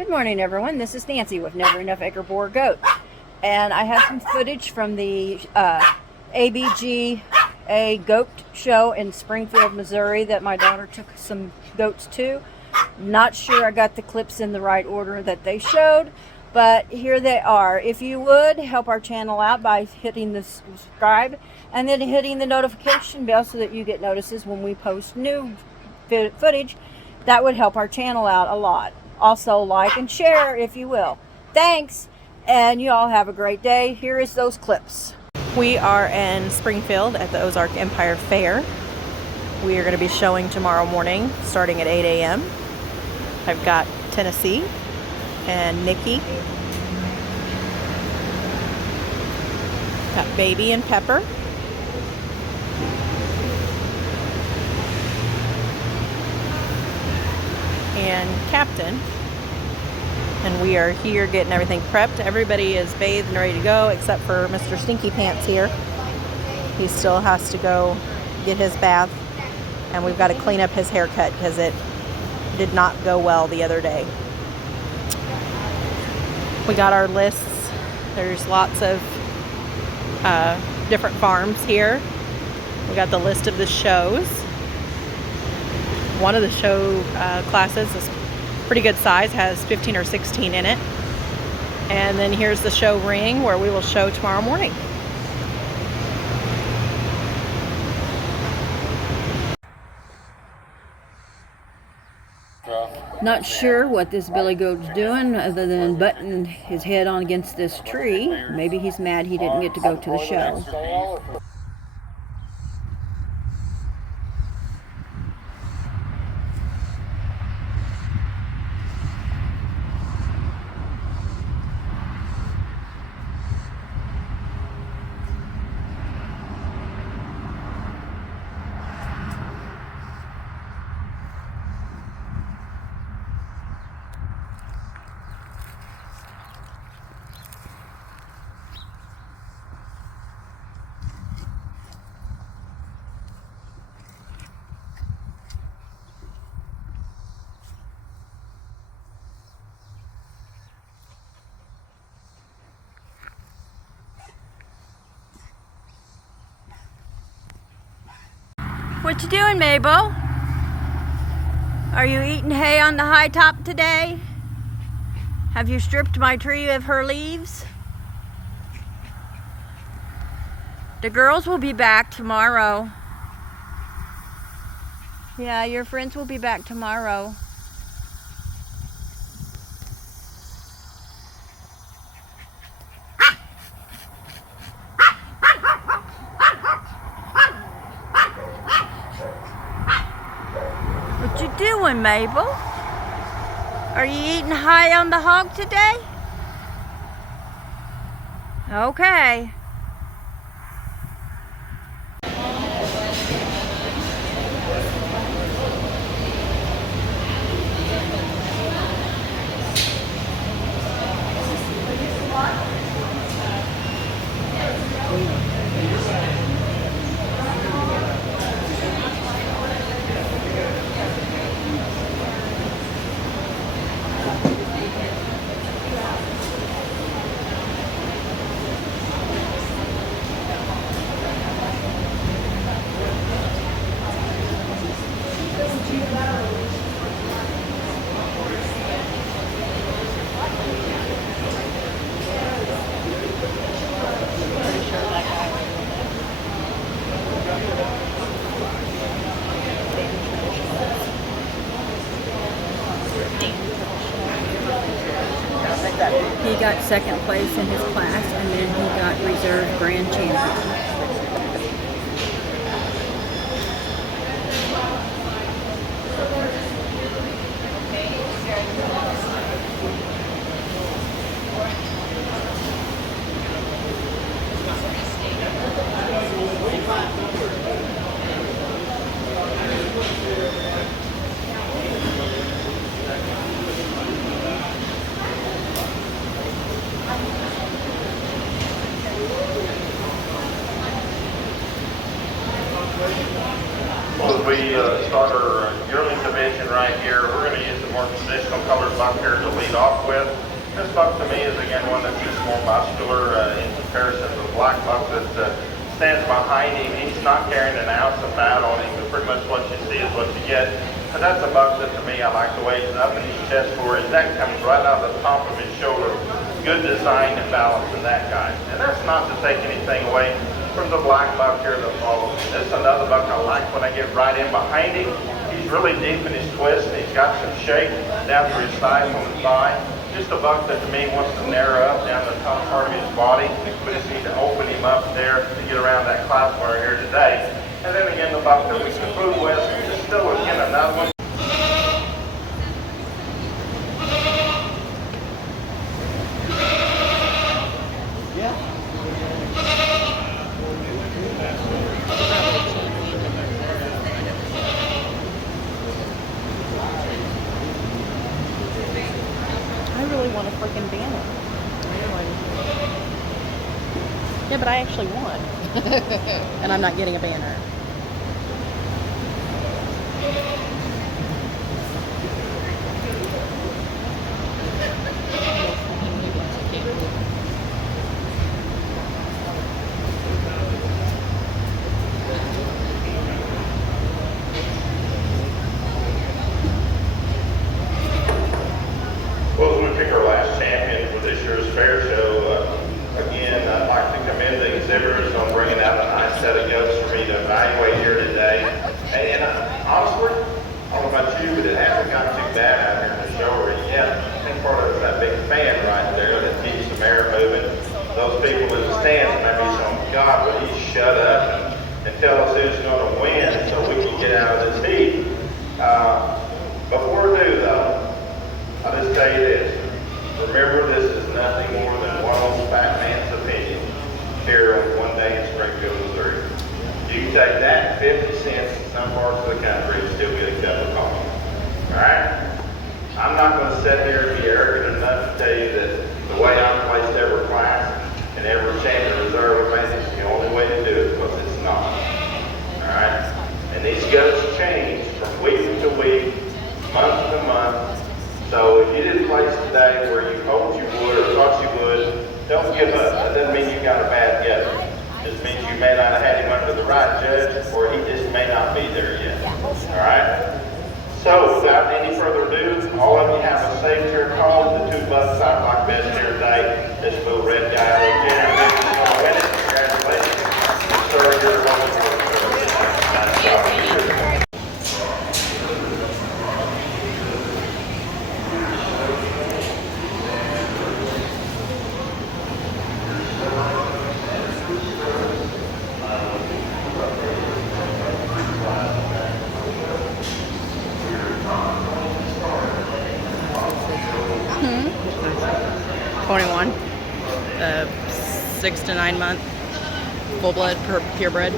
Good morning, everyone. This is Nancy with Never Enough Acre Boar Goat, and I have some footage from the ABGA goat show in Springfield, Missouri that my daughter took some goats to. Not sure I got the clips in the right order that they showed, but here they are. If you would help our channel out by hitting the subscribe and then hitting the notification bell so that you get notices when we post new footage, that would help our channel out a lot. Also, like and share if you will. Thanks, and you all have a great day. Here is those clips. We are in Springfield at the Ozark Empire Fair. We are going to be showing tomorrow morning starting at 8 a.m. I've got Tennessee and Nikki. Got Baby and Pepper. And Captain. And we are here getting everything prepped. Everybody is bathed and ready to go except for Mr. Stinky Pants here. He still has to go get his bath, and we've got to clean up his haircut because it did not go well the other day. We got our lists. There's lots of different farms here. We got the list of the shows. One of the show classes is pretty good size, has 15 or 16 in it. And then here's the show ring where we will show tomorrow morning. Not sure what this Billy Goat's doing other than butting his head on against this tree. Maybe he's mad he didn't get to go to the show. What you doing, Mabel? Are you eating hay on the high top today? Have you stripped my tree of her leaves? The girls will be back tomorrow. Yeah, your friends will be back tomorrow. What you doing, Mabel? Are you eating high on the hog today? Okay. He got second place in his class, and then he got reserve grand champion. Well, as we start our yearling division right here, we're going to use the more traditional colored buck here to lead off with. This buck to me is again one that's just more muscular in comparison to the black buck that stands behind him. He's not carrying an ounce of fat on him, but pretty much what you see is what you get. But that's a buck that to me I like the way he's up in his chest for. His neck comes right out of the top of his shoulder. Good design and balance in that guy. And that's not to take anything away from the black buck here that follows. This is another buck I like when I get right in behind him. He's really deep in his twist and he's got some shape down through his thighs on his thigh. Just a buck that to me wants to narrow up down the top part of his body. We just need to open him up there to get around that cloud flare here today. And then again, the buck that we conclude with is still again another one. I really want a freaking banner. Yeah, but I actually won. And I'm not getting a banner. Well, as we pick our last champion for this year's fair show, again, I'd like to commend the exhibitors on bringing out a nice set of goats for me to evaluate here today. And honestly, I don't know about you, but it hasn't got too bad out here in the show yet. And part of it's that big fan right there that keeps some air moving. Those people in the stands may be saying, God, will you shut up and tell us who's going to win so we can get out of this heat. Before I do, though, I'll just tell you this. Remember, this is nothing more than one old fat man's opinion here on one day in Springfield, Missouri. You can take that 50 cents in some parts of the country and still get a cup of coffee. Alright? I'm not going to sit here and be arrogant enough to tell you that the way I've placed every class and every champion reserve event is the only way to do it, because it's not. Alright? And these goats change from week to week, month to month. So if you didn't place today where you hoped you would or thought you would, don't give up. That doesn't mean you got a bad goat. It just means you may not have had him under the right judge, or he just may not be there yet. Alright? So without any further ado, all of you have a safe trip home. The two bucks I like best here today. This little red guy over here. Congratulations. Sir, you're wonderful. Nice job. $21. 6 to 9 month full blood purebred.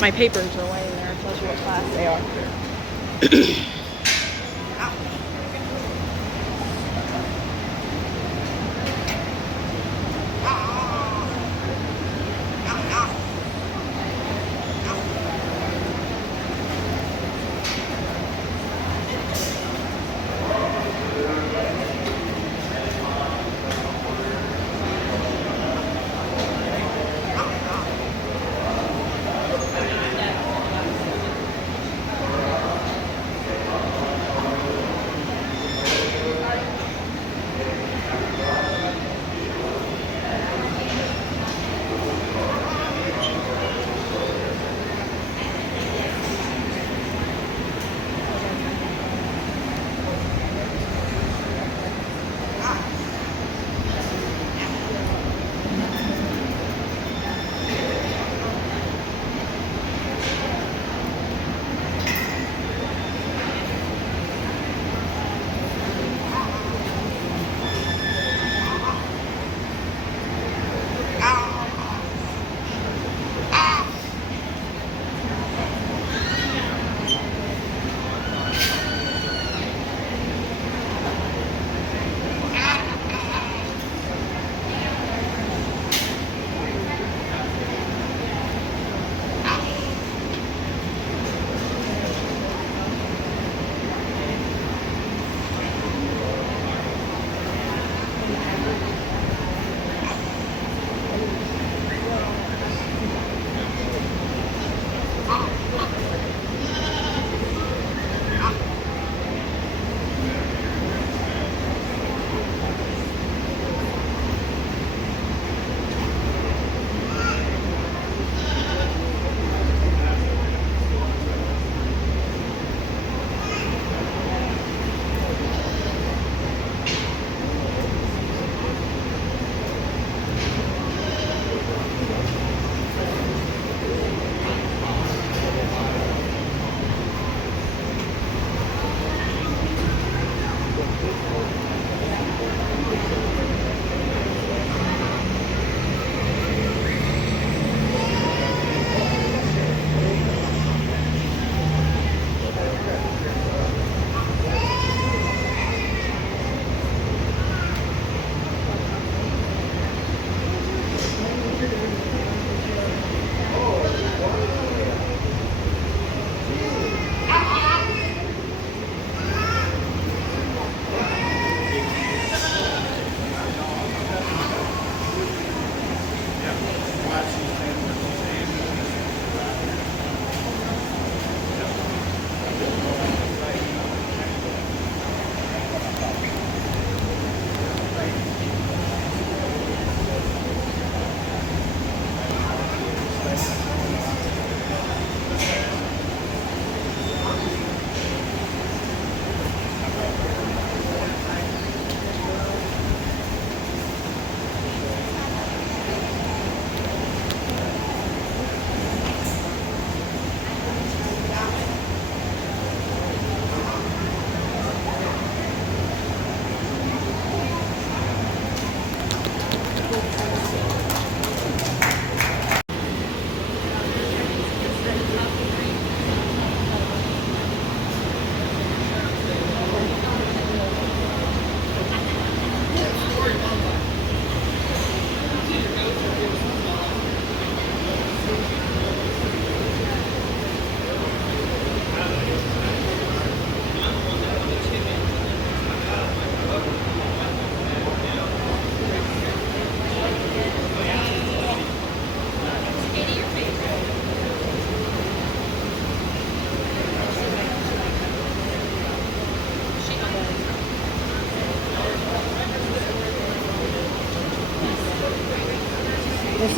My papers are laying there. It tells you what class they are.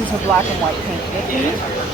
These are black and white pink 50.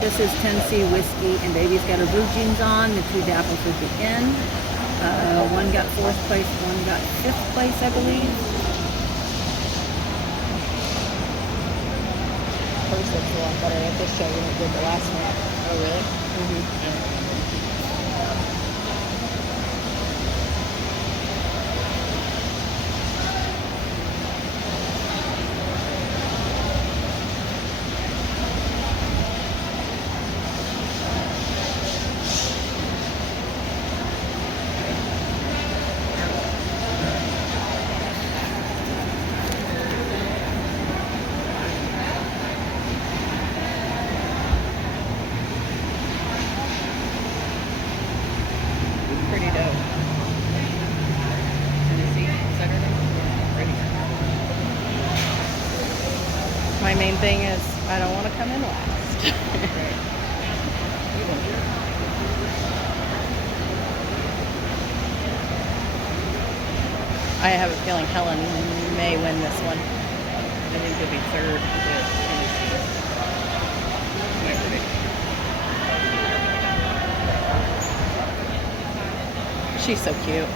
This is Tennessee whiskey, and baby's got her blue jeans on. The two dapples at the end. One got 4th place, one got 5th place, I believe. First looks a lot better at this show than it did the last one. Oh, really? Mm-hmm. Pretty dope. Tennessee, Saturday. Pretty. My main thing is I don't want to come in last. I have a feeling Helen may win this one. I think he'll be 3rd with Tennessee. She's so cute.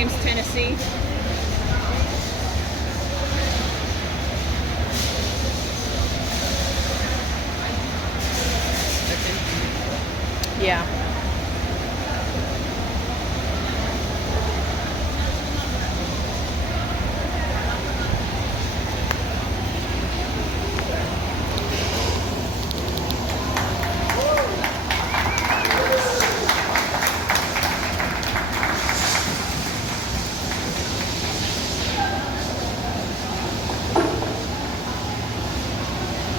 James, Tennessee. Yeah.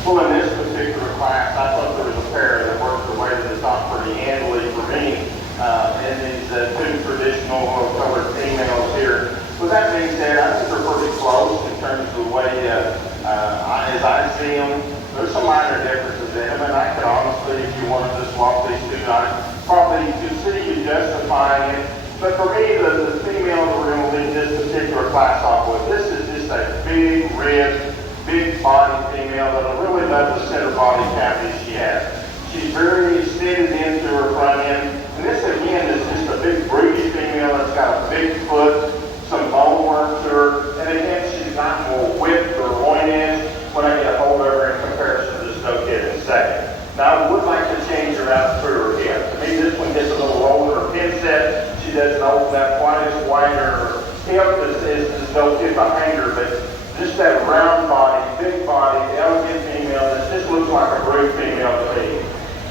Well, in this particular class, I thought there was a pair that worked their way to the top pretty handily for me. And these two traditional colored females here. With that being said, I think they're pretty close in terms of the way, as I see them. There's some minor differences in them, and I could honestly, if you wanted to swap these two, I probably could see you justifying it. But for me, the female that we're going to lead this particular class off with, this is just a big, ribbed, big body female that I really love the center body cavity she has. She's very extended into her front end. And this again is just a big broody female that's got a big foot, some bone work to her. And again, she's got more width to her loin ends when I get a hold of her in comparison to this doe kid in a second. Now I would like to change her out through her hip. To me, this one gets a little lower. Her pin set, she doesn't open up quite as wide. Her hip is this doe kid behind her, but just that round body, big body, elegant female, this just looks like a great female to me.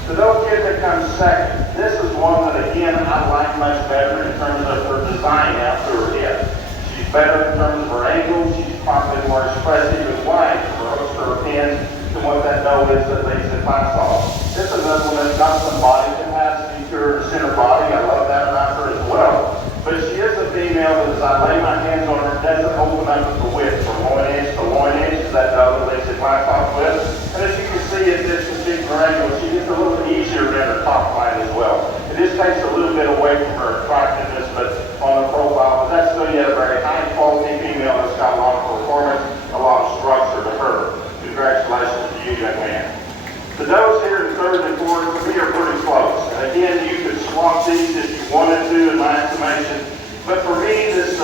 The doe kid that comes second, this is one that again I like much better in terms of her design out through her hip. She's better in terms of her angles, she's probably more expressive and wide for her hooks to her pins than what that doe is that lays at my saw. This is another one that's got some body capacity to her center body. I love that about her as well. But she is a female that as I lay my hands on her, doesn't open up at the width from loin edge to loin edge, as that doe that lays at my top with. And as you can see at this particular angle, she gets a little easier in her top line as well. It just takes a little bit away from her attractiveness, but on the profile, but that's still yet a very high quality female that's got a lot of performance, a lot of structure to her. Congratulations to you, young man. The does here in third and fourth for me are pretty close. And again, you could swap these if you wanted to, in my estimation. But for me, this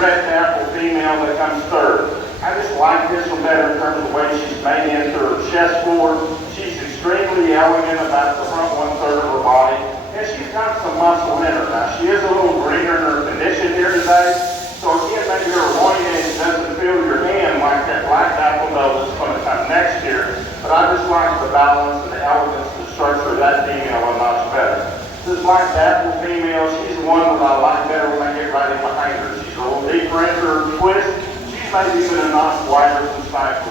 red apple female that comes third, I just like this one better in terms of the way she's made into her chest board. She's extremely elegant about the front 1/3 of her body. And she's got some muscle in her. Now, she is a little greener in her condition here today. So again, maybe her loin edge doesn't feel your hand like that black apple doe that's going to come next year. But I just like the balance and the elegance and the structure of that female a much better. This black apple female, she's the one that I like better when I get right in behind her. She's a little deeper into her twist. She's maybe even a notch wider than Stifle.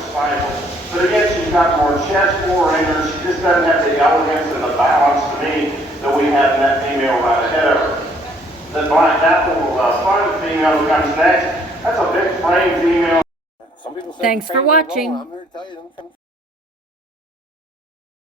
But again, she's got more chest bore in her. She just doesn't have the elegance and the balance to me that we have in that female right ahead of her. The black apple spotted female who comes next, that's a big frame female. Thanks for watching. I'm here to tell you,